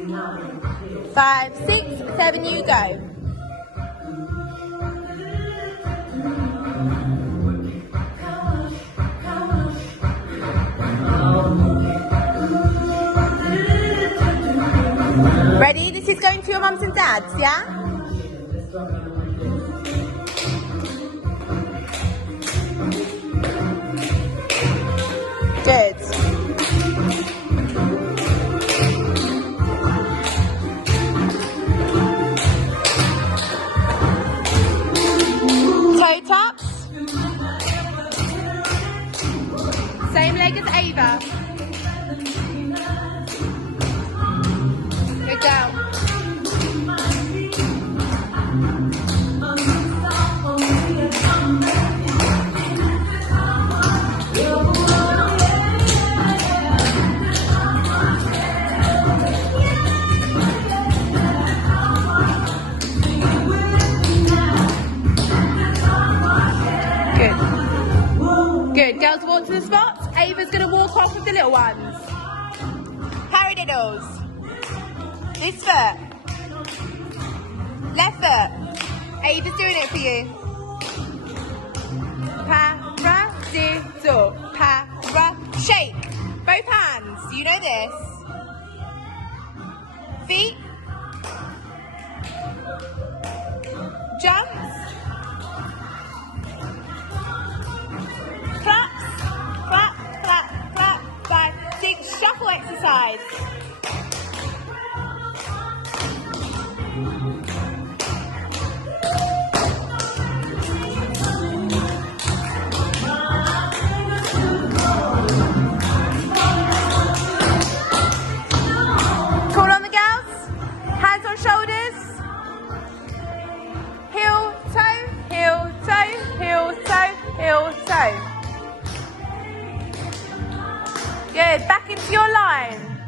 5, 6, 7, you go. Ready? This is going to your mums and dads, yeah? Good. Toe taps. Same leg as Ava. Good girl. Good. Girls walk to the spots. Ava's going to walk off with the little ones. Paradiddles. This foot. Left foot. Ava's doing it for you. Paradiddle. Shake. Both hands. You know this. Feet. Jumps. Claps. Clap, clap, clap. 5, 6. Shuffle exercise. Cool on the girls. Hands on shoulders. Heel, toe, heel, toe, heel, toe, heel, toe. Good. Back into your line.